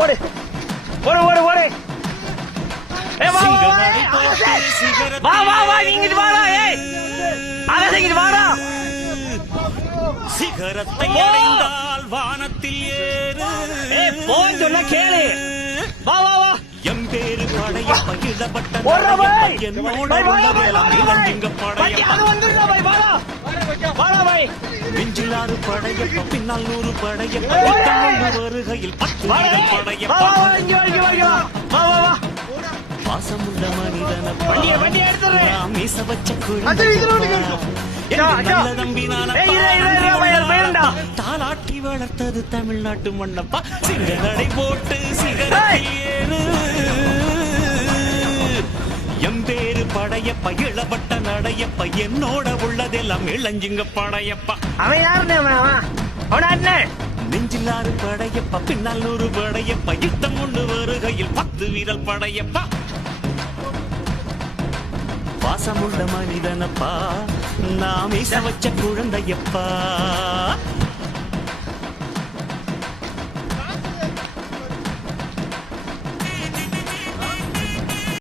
போடு போடு போடு போடு. வா வா வா நீங்க வாடா. ஏய் அரசங்கிட்டு வாடா. சிகரத்தை அடைந்தால் வானத்தில் ஏறு. ஏய் போய் சொன்னா கேளு. வா வா வா. எம்பேரு படையப்ப இளவட்ட என்னோட இளஞ்சிங்க படையப்ப நெஞ்சிலாறு படையப்ப பின்னால் 100 படையப்ப வருகையில் 10 படையப்ப பாசமுள்ள மனிதன மீச வச்ச தம்பி தாலாட்டி வளர்த்தது தமிழ்நாட்டு மண்ணப்பா. சிங்க நடை போட்டு சிகரத்தில் ஏறு. எம்பேரு படையப்ப இளவட்ட நடையப்ப என்னோட உள்ளதெல்லாம் இளஞ்சிங்க படையப்பா. அவன் யாருன்னு நெஞ்சிலாறு படையப்பா பின்னால் 100 படையப்ப யுத்தம் ஒன்று வருகையில் 10 வீரல் படையப்பா. பாசமுள்ள மனிதனப்பா நாம் மீச வச்ச குழந்தையப்பா.